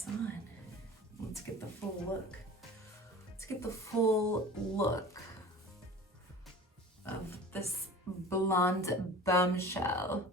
this on. Let's get the full look. Let's get the full look of this blonde bombshell.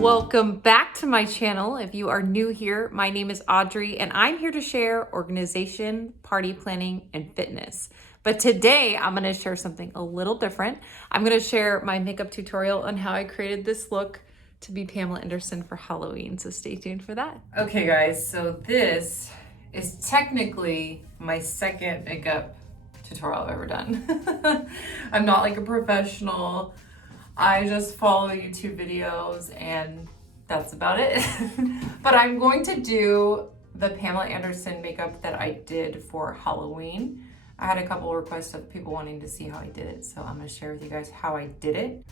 Welcome back to my channel. If you are new here, my name is Audrey and I'm here to share organization, party planning, and fitness. But today I'm going to share something a little different. I'm going to share my makeup tutorial on how I created this look to be Pamela Anderson for Halloween. So stay tuned for that. Okay guys, so this is technically my second makeup tutorial I've ever done. I'm not like a professional. I just follow YouTube videos and that's about it. But I'm going to do the Pamela Anderson makeup that I did for Halloween. I had a couple requests of people wanting to see how I did it, so I'm gonna share with you guys how I did it.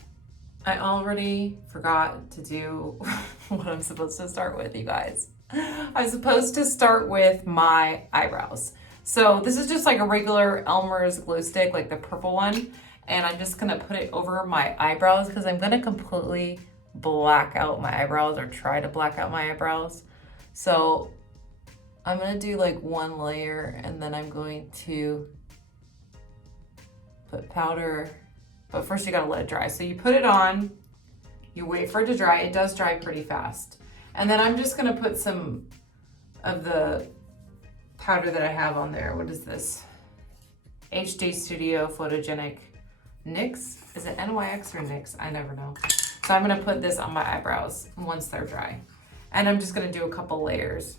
I already forgot to do what I'm supposed to start with, you guys. I'm supposed to start with my eyebrows. So this is just like a regular Elmer's glue stick, like the purple one. And I'm just gonna put it over my eyebrows because I'm gonna completely black out my eyebrows or try to black out my eyebrows. So I'm gonna do like one layer and then I'm going to put powder, but first you gotta let it dry. So you put it on, you wait for it to dry. It does dry pretty fast. And then I'm just gonna put some of the powder that I have on there. What is this? HD Studio Photogenic NYX? Is it NYX or NYX? I never know. So I'm gonna put this on my eyebrows once they're dry. And I'm just gonna do a couple layers.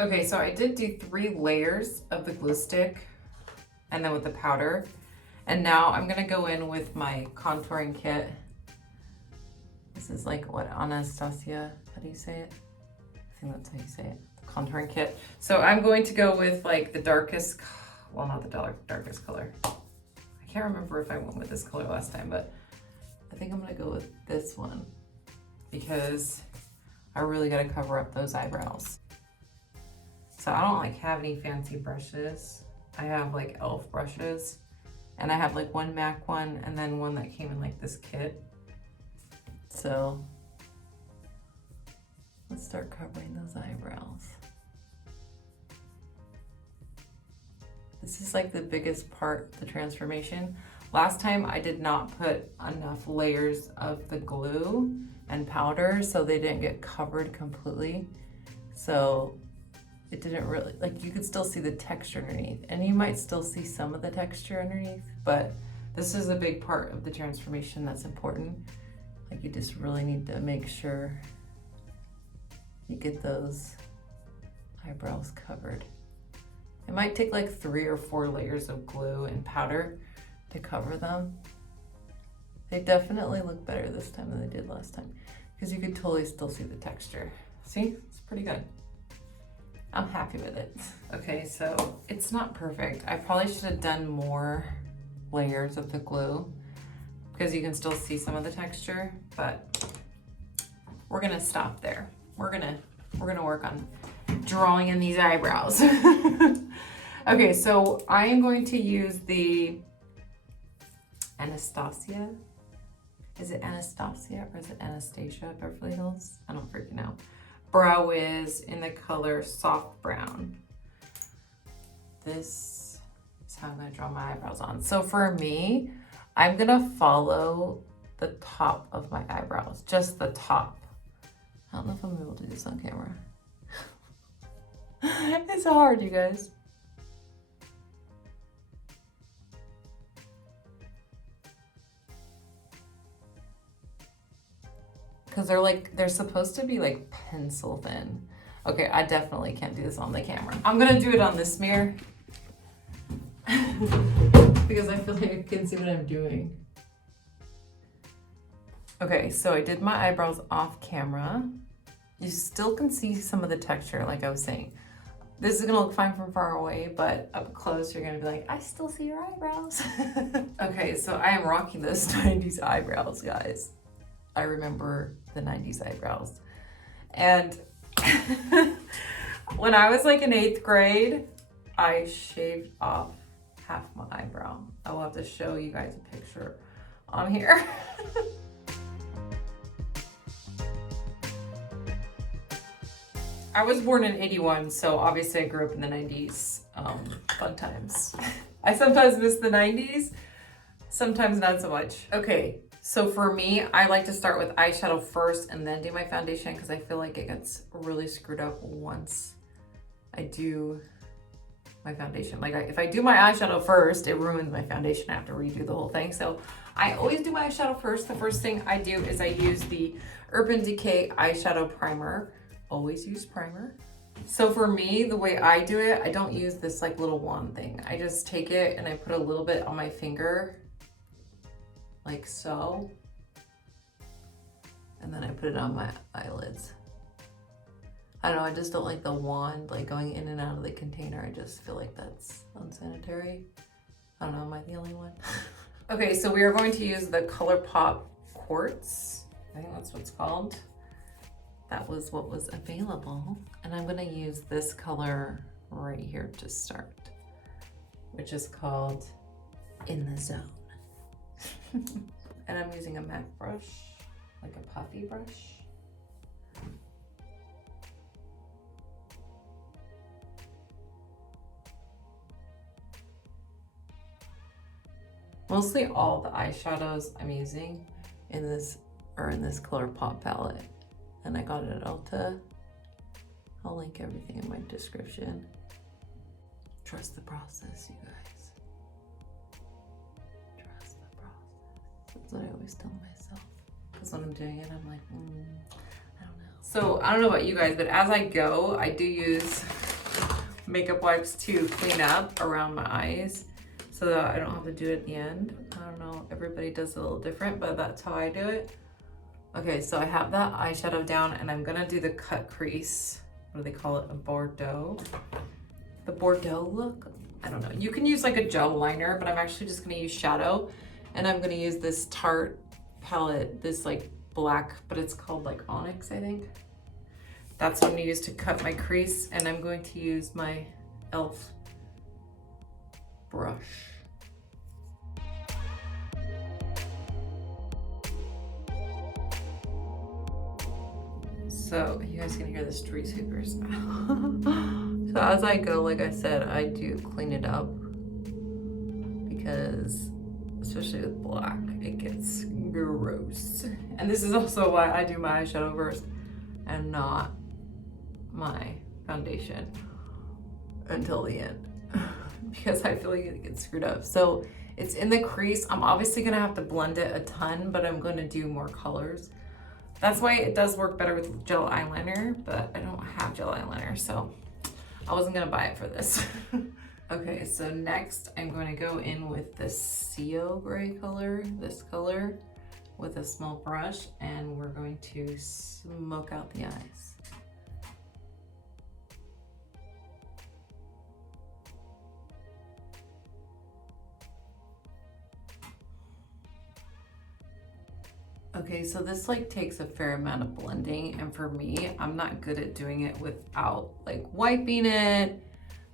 Okay, so I did do 3 layers of the glue stick and then with the powder. And now I'm gonna go in with my contouring kit. This is like what, Anastasia, how do you say it? I think that's how you say it, the contouring kit. So I'm going to go with like the darkest, well not the darkest color. I can't remember if I went with this color last time, but I think I'm gonna go with this one because I really gotta cover up those eyebrows. So I don't like have any fancy brushes. I have like e.l.f. brushes and I have like one MAC one and then one that came in like this kit. So let's start covering those eyebrows. This is like the biggest part, the transformation. Last time I did not put enough layers of the glue and powder so they didn't get covered completely. So it didn't really, like you could still see the texture underneath and you might still see some of the texture underneath, but this is a big part of the transformation that's important. Like you just really need to make sure you get those eyebrows covered. It might take like 3 or 4 layers of glue and powder to cover them. They definitely look better this time than they did last time because you could totally still see the texture. See, it's pretty good. I'm happy with it. Okay, so it's not perfect. I probably should have done more layers of the glue because you can still see some of the texture, but we're gonna stop there. We're gonna work on drawing in these eyebrows. Okay, so I am going to use the Anastasia. Is it Anastasia or is it Anastasia Beverly Hills? I don't freaking know. Brow Wiz in the color Soft Brown. This is how I'm gonna draw my eyebrows on. So for me, I'm gonna follow the top of my eyebrows, just the top. I don't know if I'm able to do this on camera. It's hard, you guys. Because they're supposed to be like pencil thin. Okay, I definitely can't do this on the camera. I'm gonna do it on this mirror because I feel like I can see what I'm doing. Okay, so I did my eyebrows off camera. You still can see some of the texture, like I was saying. This is gonna look fine from far away, but up close, you're gonna be like, I still see your eyebrows. Okay, so I am rocking those 90s eyebrows, guys. I remember the 90s eyebrows. And when I was like in 8th grade, I shaved off half my eyebrow. I will have to show you guys a picture on here. I was born in 81, so obviously I grew up in the 90s. Fun times. I sometimes miss the 90s, sometimes not so much. Okay, so for me, I like to start with eyeshadow first and then do my foundation because I feel like it gets really screwed up once I do my foundation. Like if I do my eyeshadow first, it ruins my foundation. I have to redo the whole thing. So I always do my eyeshadow first. The first thing I do is I use the Urban Decay eyeshadow primer. Always use primer. So for me, the way I do it, I don't use this like little wand thing. I just take it and I put a little bit on my finger, like so. And then I put it on my eyelids. I don't know, I just don't like the wand like going in and out of the container. I just feel like that's unsanitary. I don't know, am I the only one? Okay, so we are going to use the ColourPop Quartz. I think that's what it's called. That was what was available. And I'm gonna use this color right here to start, which is called In the Zone. And I'm using a MAC brush, like a puffy brush. Mostly all the eyeshadows I'm using in this are in this ColourPop palette. And I got it at Ulta. I'll link everything in my description. Trust the process, you guys. Trust the process. That's what I always tell myself. Because when I'm doing it, I'm like, I don't know. So I don't know about you guys, but as I go, I do use makeup wipes to clean up around my eyes so that I don't have to do it at the end. I don't know, everybody does it a little different, but that's how I do it. Okay, so I have that eyeshadow down and I'm gonna do the cut crease. What do they call it? A Bordeaux? The Bordeaux look? I don't know. You can use like a gel liner, but I'm actually just gonna use shadow. And I'm gonna use this Tarte palette, this like black, but it's called like Onyx, I think. That's what I'm gonna use to cut my crease. And I'm going to use my e.l.f. brush. So you guys can hear the street sweepers. So as I go, like I said, I do clean it up because especially with black, it gets gross. And this is also why I do my eyeshadow first and not my foundation until the end because I feel like it gets screwed up. So it's in the crease. I'm obviously gonna have to blend it a ton, but I'm gonna do more colors. That's why it does work better with gel eyeliner, but I don't have gel eyeliner, so I wasn't gonna buy it for this. Okay, so next I'm going to go in with this CO gray color, this color, with a small brush, and we're going to smoke out the eyes. Okay, so this like takes a fair amount of blending, and for me, I'm not good at doing it without like wiping it.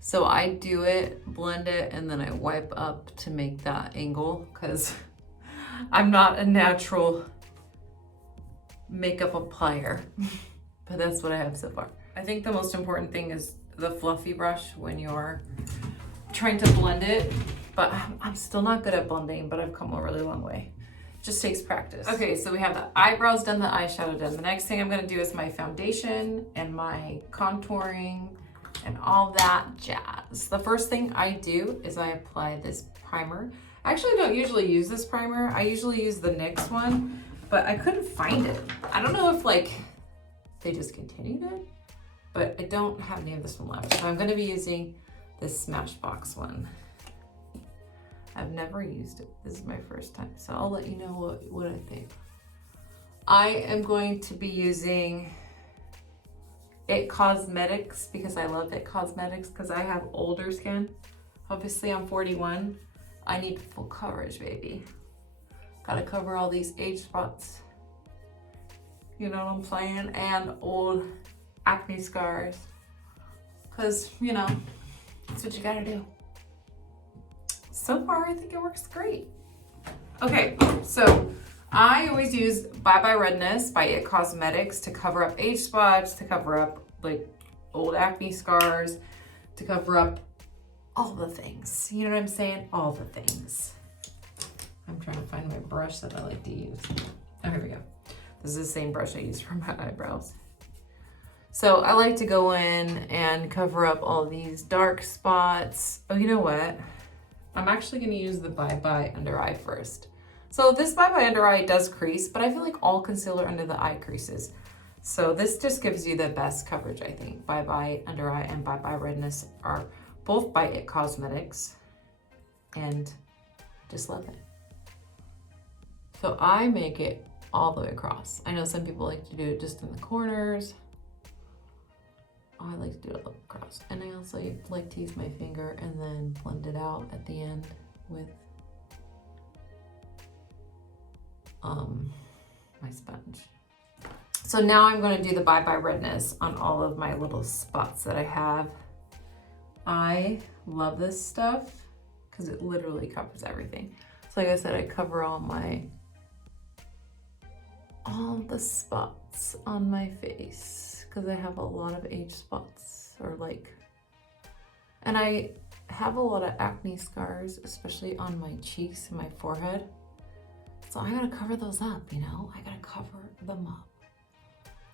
So I do it, blend it, and then I wipe up to make that angle because I'm not a natural makeup applier, but that's what I have so far. I think the most important thing is the fluffy brush when you're trying to blend it, but I'm still not good at blending, but I've come a really long way. Just takes practice. Okay, so we have the eyebrows done, the eyeshadow done. The next thing I'm gonna do is my foundation and my contouring and all that jazz. The first thing I do is I apply this primer. I actually don't usually use this primer. I usually use the NYX one, but I couldn't find it. I don't know if like they discontinued it, but I don't have any of this one left. So I'm gonna be using this Smashbox one. I've never used it. This is my first time, so I'll let you know what I think. I am going to be using It Cosmetics because I love It Cosmetics because I have older skin. Obviously I'm 41. I need full coverage, baby. Gotta cover all these age spots. You know what I'm saying? And old acne scars. Cause, you know, that's what you gotta do. So far, I think it works great. Okay, so I always use Bye Bye Redness by It Cosmetics to cover up age spots, to cover up like old acne scars, to cover up all the things. You know what I'm saying? All the things. I'm trying to find my brush that I like to use. Oh, here we go. This is the same brush I use for my eyebrows. So I like to go in and cover up all these dark spots. Oh, you know what? I'm actually gonna use the Bye Bye Under Eye first. So this Bye Bye Under Eye does crease, but I feel like all concealer under the eye creases. So this just gives you the best coverage, I think. Bye Bye Under Eye and Bye Bye Redness are both by It Cosmetics, and just love it. So I make it all the way across. I know some people like to do it just in the corners. I like to do it all across. And I also like to use my finger and then blend it out at the end with my sponge. So now I'm going to do the Bye Bye Redness on all of my little spots that I have. I love this stuff because it literally covers everything. So like I said, I cover all the spots on my face because I have a lot of age spots and I have a lot of acne scars, especially on my cheeks and my forehead. So I gotta cover those up, you know? I gotta cover them up.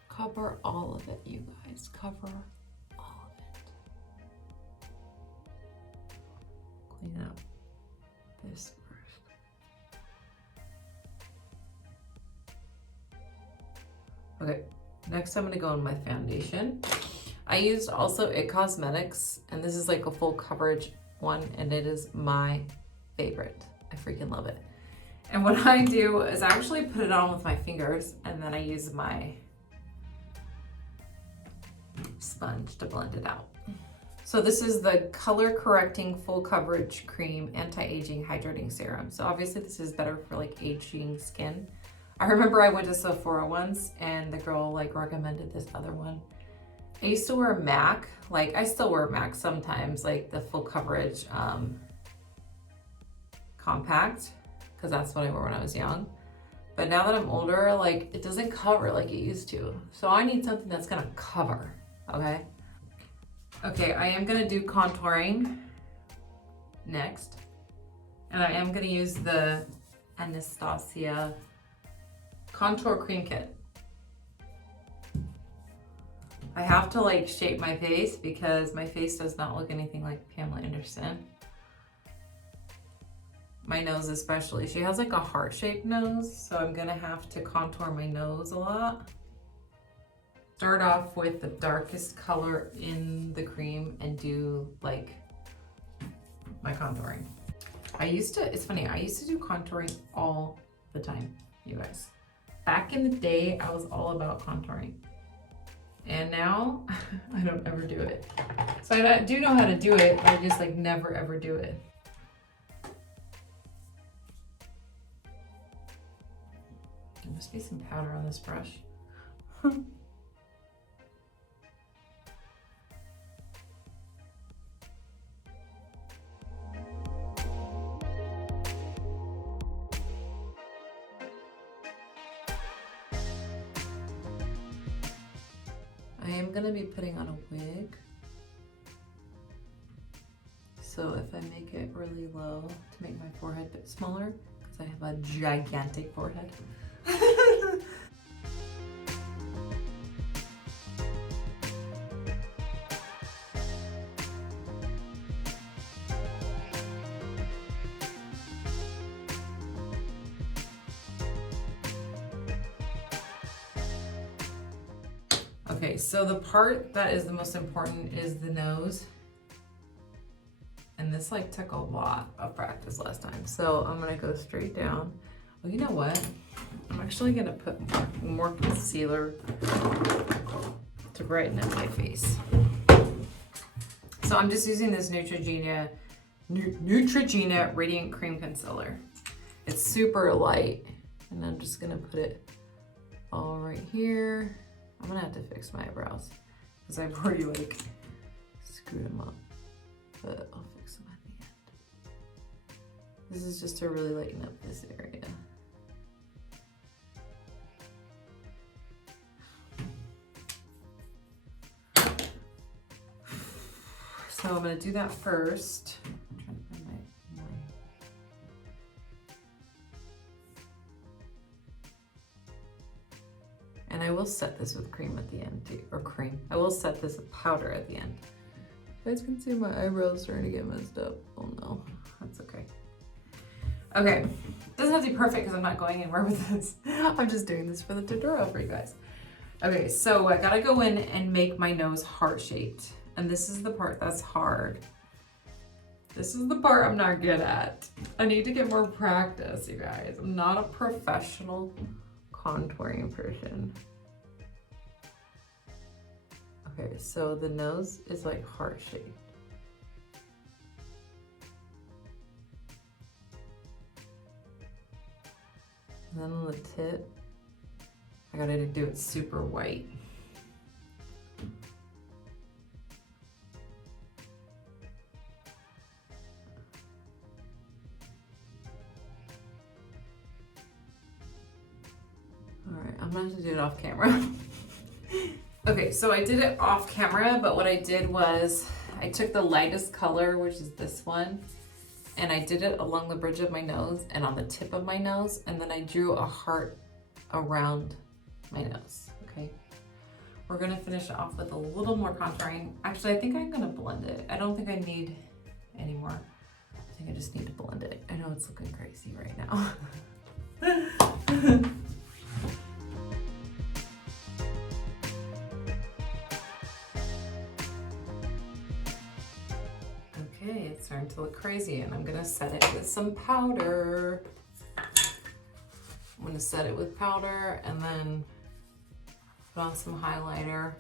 Cover all of it, you guys. Cover all of it. Clean up this first. Okay, next I'm gonna go on my foundation. I used also It Cosmetics, and this is like a full coverage one, and it is my favorite. I freaking love it. And what I do is I actually put it on with my fingers, and then I use my sponge to blend it out. So this is the Color Correcting Full Coverage Cream Anti-Aging Hydrating Serum. So obviously this is better for like aging skin. I remember I went to Sephora once and the girl like recommended this other one. I used to wear MAC, like I still wear MAC sometimes, like the full coverage compact, because that's what I wore when I was young. But now that I'm older, like it doesn't cover like it used to. So I need something that's gonna cover, okay? Okay, I am gonna do contouring next. And I am gonna use the Anastasia Contour Cream Kit. I have to like shape my face because my face does not look anything like Pamela Anderson. My nose especially. She has like a heart-shaped nose, so I'm gonna have to contour my nose a lot. Start off with the darkest color in the cream and do like my contouring. It's funny, I used to do contouring all the time, you guys. Back in the day, I was all about contouring. And now, I don't ever do it. So I do know how to do it, but I just like never ever do it. There must be some powder on this brush. I am gonna be putting on a wig. So if I make it really low to make my forehead a bit smaller, because I have a gigantic forehead. Okay, so the part that is the most important is the nose. And this like took a lot of practice last time. So I'm gonna go straight down. Well, you know what? I'm actually gonna put more concealer to brighten up my face. So I'm just using this Neutrogena Radiant Cream Concealer. It's super light, and I'm just gonna put it all right here. I'm gonna have to fix my eyebrows because I've already like screwed them up, but I'll fix them at the end. This is just to really lighten up this area. So I'm gonna do that first. I'm trying to find my and I will set this with cream at the end too, or cream. I will set this with powder at the end. You guys can see my eyebrows starting to get messed up. Oh no, that's okay. Okay, doesn't have to be perfect because I'm not going anywhere with this. I'm just doing this for the tutorial for you guys. Okay, so I gotta go in and make my nose heart-shaped. And this is the part that's hard. This is the part I'm not good at. I need to get more practice, you guys. I'm not a professional contouring person. Okay, so the nose is like heart-shaped. And then on the tip, I gotta do it super white. All right, I'm gonna have to do it off camera. Okay, so I did it off camera, but what I did was I took the lightest color, which is this one, and I did it along the bridge of my nose and on the tip of my nose, and then I drew a heart around my nose, okay? We're gonna finish off with a little more contouring. Actually, I think I'm gonna blend it. I don't think I need any more. I think I just need to blend it. I know it's looking crazy right now. Okay, it's starting to look crazy, and I'm gonna set it with some powder. I'm gonna set it with powder and then put on some highlighter.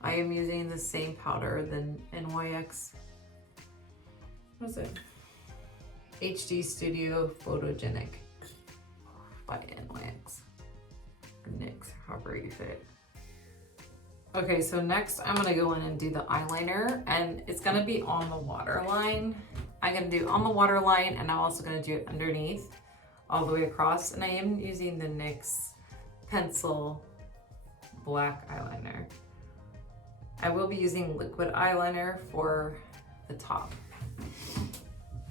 I am using the same powder than NYX. What is it? HD Studio Photogenic by NYX. Or NYX, however you say it. Okay, so next I'm gonna go in and do the eyeliner, and it's gonna be on the waterline. I'm gonna do on the waterline, and I'm also gonna do it underneath, all the way across. And I am using the NYX pencil black eyeliner. I will be using liquid eyeliner for the top,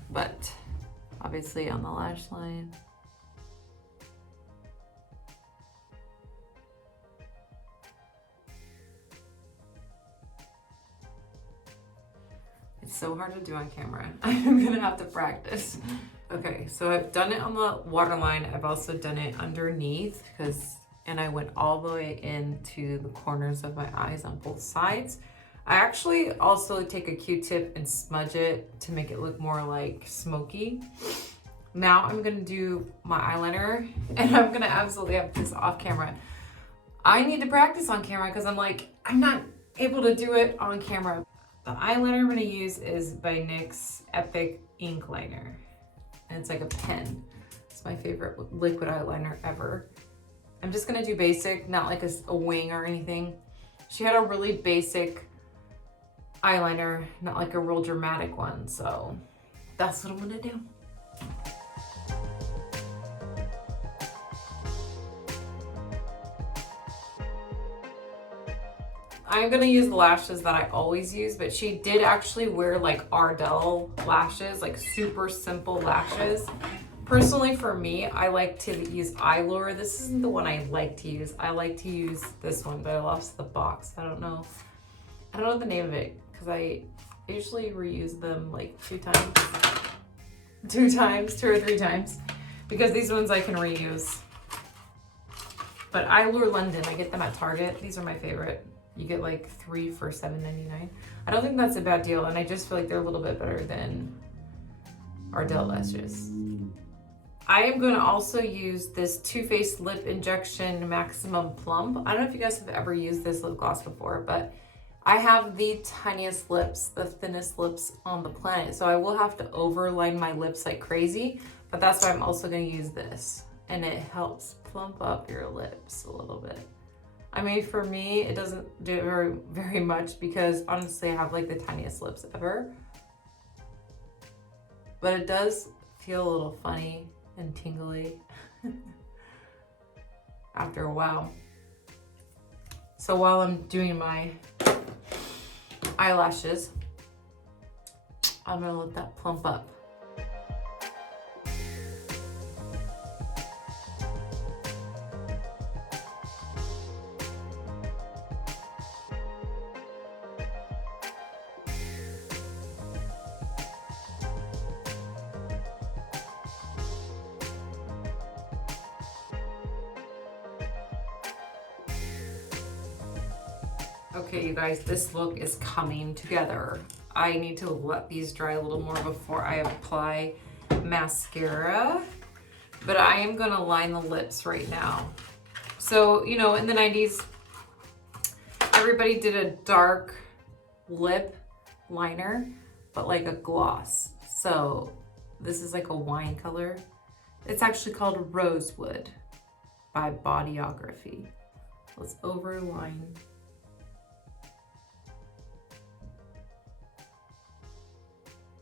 but obviously on the lash line. It's so hard to do on camera. I'm gonna have to practice. Okay, so I've done it on the waterline. I've also done it underneath and I went all the way into the corners of my eyes on both sides. I actually also take a Q-tip and smudge it to make it look more like smoky. Now I'm gonna do my eyeliner, and I'm gonna absolutely have this off camera. I need to practice on camera because I'm not able to do it on camera. The eyeliner I'm gonna use is by NYX Epic Ink Liner. And it's like a pen. It's my favorite liquid eyeliner ever. I'm just gonna do basic, not like a wing or anything. She had a really basic eyeliner, not like a real dramatic one. So that's what I'm gonna do. I'm gonna use the lashes that I always use, but she did actually wear like Ardell lashes, like super simple lashes. Personally for me, I like to use Eyelure. This isn't the one I like to use. I like to use this one, but I lost the box. I don't know the name of it because I usually reuse them like two or three times, because these ones I can reuse. But Eyelure London, I get them at Target. These are my favorite. You get like 3 for $7.99. I don't think that's a bad deal, and I just feel like they're a little bit better than Ardell lashes. I am going to also use this Too Faced Lip Injection Maximum Plump. I don't know if you guys have ever used this lip gloss before, but I have the tiniest lips, the thinnest lips on the planet. So I will have to overline my lips like crazy, but that's why I'm also going to use this. And it helps plump up your lips a little bit. I mean, for me, it doesn't do very, very much because honestly, I have like the tiniest lips ever. But it does feel a little funny and tingly after a while. So while I'm doing my eyelashes, I'm gonna let that plump up. Okay, you guys, this look is coming together. I need to let these dry a little more before I apply mascara, but I am gonna line the lips right now. So, you know, in the 90s, everybody did a dark lip liner, but like a gloss. So this is like a wine color. It's actually called Rosewood by Bodyography. Let's overline.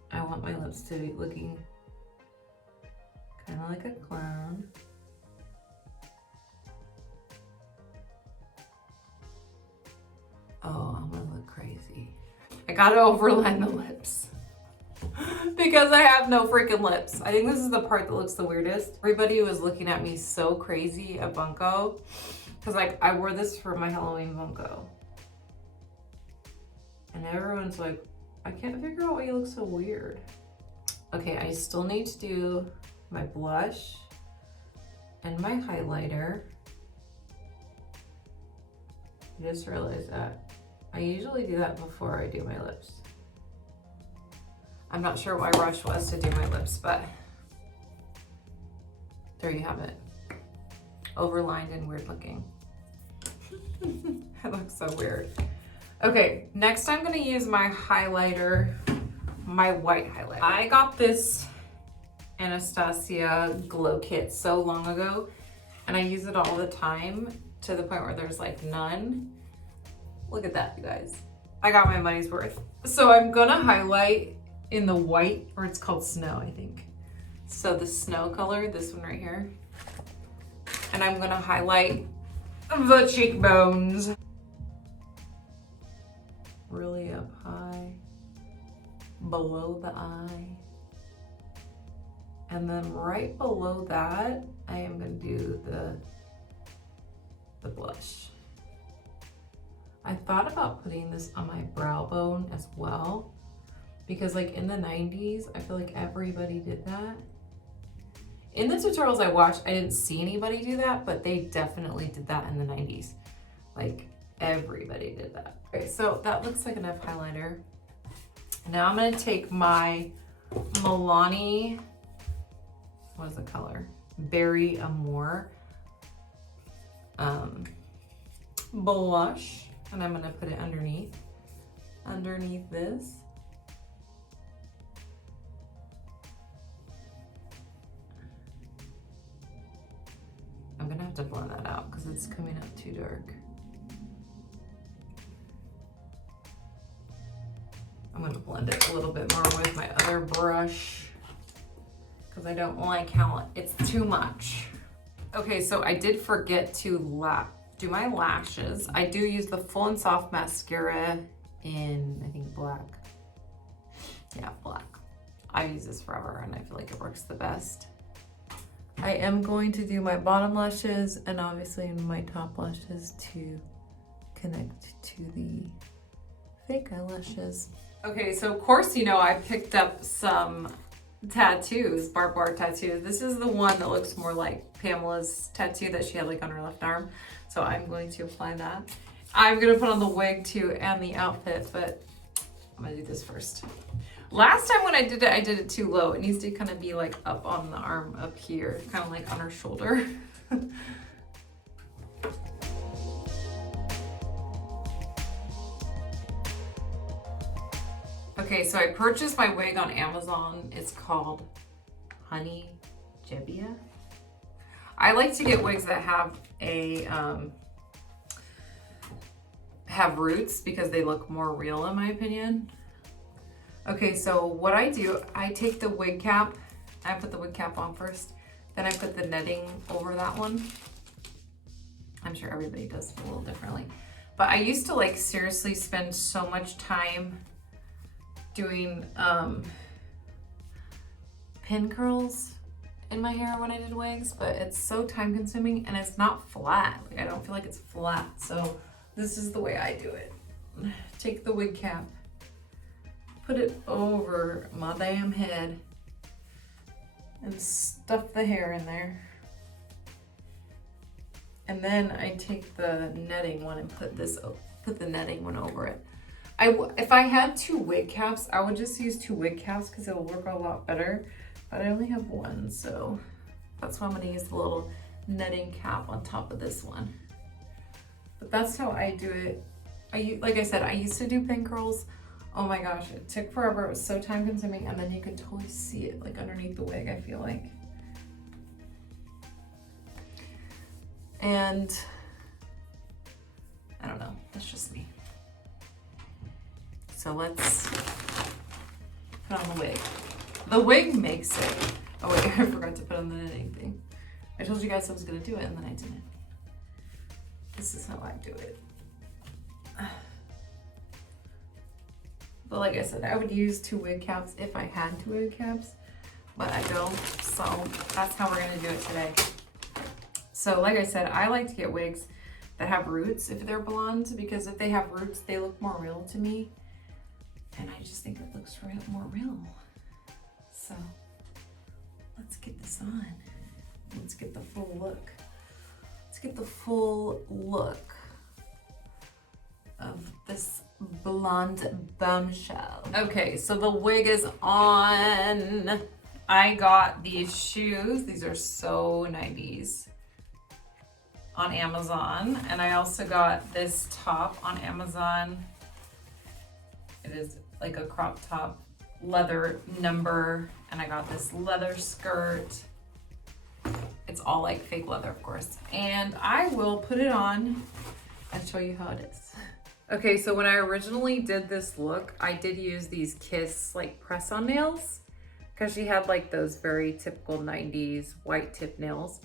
I want my lips to be looking kind of like a clown. Oh, I'm gonna look crazy. I gotta overline the lips because I have no freaking lips. I think this is the part that looks the weirdest. Everybody was looking at me so crazy at Bunko because like I wore this for my Halloween Bunko. And everyone's like, I can't figure out why you look so weird. Okay, I still need to do my blush and my highlighter. I just realized that. I usually do that before I do my lips. I'm not sure why rush was to do my lips, but there you have it. Overlined and weird looking. It looks so weird. Okay, next I'm gonna use my highlighter, my white highlighter. I got this Anastasia Glow Kit so long ago, and I use it all the time to the point where there's like none. Look at that, you guys. I got my money's worth. So I'm gonna highlight in the white, or it's called Snow, I think. So the snow color, this one right here. And I'm gonna highlight the cheekbones. Really up high, below the eye. And then right below that, I am gonna do the blush. I thought about putting this on my brow bone as well, because like in the 90s, I feel like everybody did that. In the tutorials I watched, I didn't see anybody do that, but they definitely did that in the 90s. Like everybody did that. Okay, so that looks like enough highlighter. Now I'm gonna take my Milani, what is the color? Berry Amore blush, and I'm gonna put it underneath this. I'm gonna have to blend that out because it's coming up too dark. I'm gonna blend it a little bit more with my other brush because I don't like how it's too much. Okay, so I did forget to do my lashes. I do use the Full and Soft mascara in, I think, black. Yeah, black. I use this forever and I feel like it works the best. I am going to do my bottom lashes and obviously my top lashes to connect to the fake eyelashes. Okay, so of course, you know, I picked up some tattoos, barbed wire tattoos. This is the one that looks more like Pamela's tattoo that she had like on her left arm. So I'm going to apply that. I'm gonna put on the wig too and the outfit, but I'm gonna do this first. Last time when I did it too low. It needs to kind of be like up on the arm up here, kind of like on her shoulder. Okay, so I purchased my wig on Amazon. It's called Honey Jebbia. I like to get wigs that have a have roots because they look more real in my opinion. Okay, so what I do, I take the wig cap, I put the wig cap on first, then I put the netting over that one. I'm sure everybody does it a little differently. But I used to like seriously spend so much time doing pin curls in my hair when I did wigs, but it's so time consuming and it's not flat. Like I don't feel like it's flat. So this is the way I do it. Take the wig cap, put it over my damn head and stuff the hair in there. And then I take the netting one and put the netting one over it. If I had 2 wig caps, I would just use 2 wig caps because it'll work a lot better. But I only have one, so that's why I'm gonna use the little netting cap on top of this one. But that's how I do it. Like I said, I used to do pin curls. Oh my gosh, it took forever. It was so time consuming, and then you could totally see it like underneath the wig, I feel like. And I don't know, that's just me. So let's put on the wig. The wig makes it. Oh wait, I forgot to put on the knitting thing. I told you guys I was gonna do it and then I didn't. This is how I do it. But like I said, I would use 2 wig caps if I had 2 wig caps, but I don't, so that's how we're gonna do it today. So like I said, I like to get wigs that have roots if they're blonde, because if they have roots, they look more real to me. And I just think it looks more real. So let's get this on. Let's get the full look. Let's get the full look of this blonde bombshell. Okay, so the wig is on. I got these shoes. These are so 90s on Amazon. And I also got this top on Amazon. It is like a crop top, leather number, and I got this leather skirt. It's all like fake leather, of course. And I will put it on and show you how it is. Okay, so when I originally did this look, I did use these Kiss like press-on nails because she had like those very typical 90s white tip nails.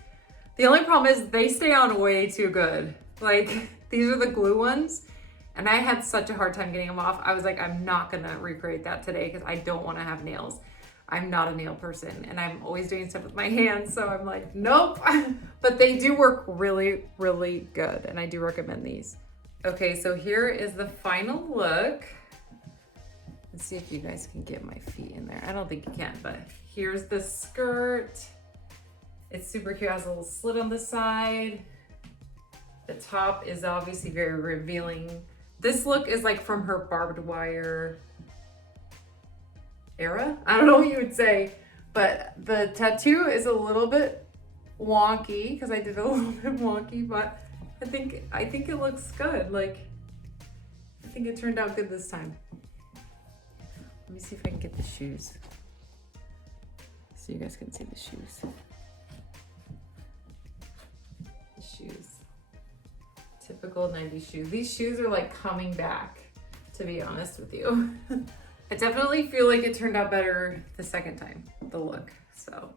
The only problem is they stay on way too good. Like these are the glue ones. And I had such a hard time getting them off. I was like, I'm not gonna recreate that today because I don't wanna have nails. I'm not a nail person and I'm always doing stuff with my hands. So I'm like, nope. But they do work really, really good. And I do recommend these. Okay, so here is the final look. Let's see if you guys can get my feet in there. I don't think you can, but here's the skirt. It's super cute, it has a little slit on the side. The top is obviously very revealing. This look is like from her barbed wire era. I don't know what you would say, but the tattoo is a little bit wonky because I did a little bit wonky, but I think it looks good. Like, I think it turned out good this time. Let me see if I can get the shoes so you guys can see the shoes. The shoes. Typical 90s shoes. These shoes are like coming back, to be honest with you. I definitely feel like it turned out better the second time, the look, so.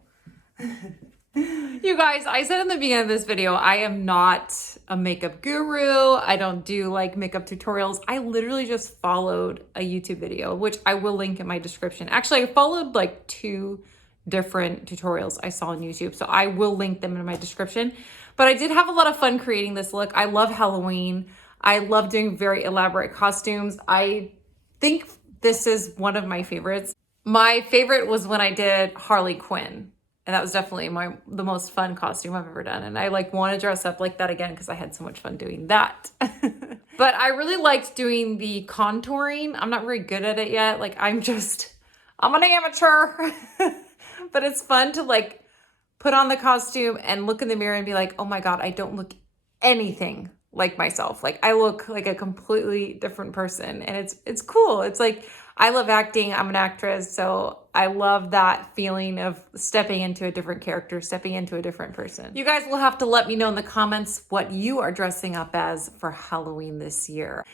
You guys, I said in the beginning of this video, I am not a makeup guru. I don't do like makeup tutorials. I literally just followed a YouTube video, which I will link in my description. Actually, I followed like 2 different tutorials I saw on YouTube, so I will link them in my description. But I did have a lot of fun creating this look. I love Halloween. I love doing very elaborate costumes. I think this is one of my favorites. My favorite was when I did Harley Quinn. And that was definitely the most fun costume I've ever done. And I like want to dress up like that again because I had so much fun doing that. But I really liked doing the contouring. I'm not very good at it yet. Like I'm just I'm an amateur. But it's fun to like put on the costume and look in the mirror and be like, oh my God, I don't look anything like myself. Like I look like a completely different person. And it's cool. It's like, I love acting. I'm an actress. So I love that feeling of stepping into a different character, stepping into a different person. You guys will have to let me know in the comments what you are dressing up as for Halloween this year.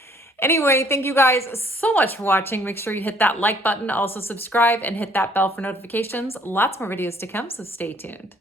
Anyway, thank you guys so much for watching. Make sure you hit that like button, also subscribe and hit that bell for notifications. Lots more videos to come, so stay tuned.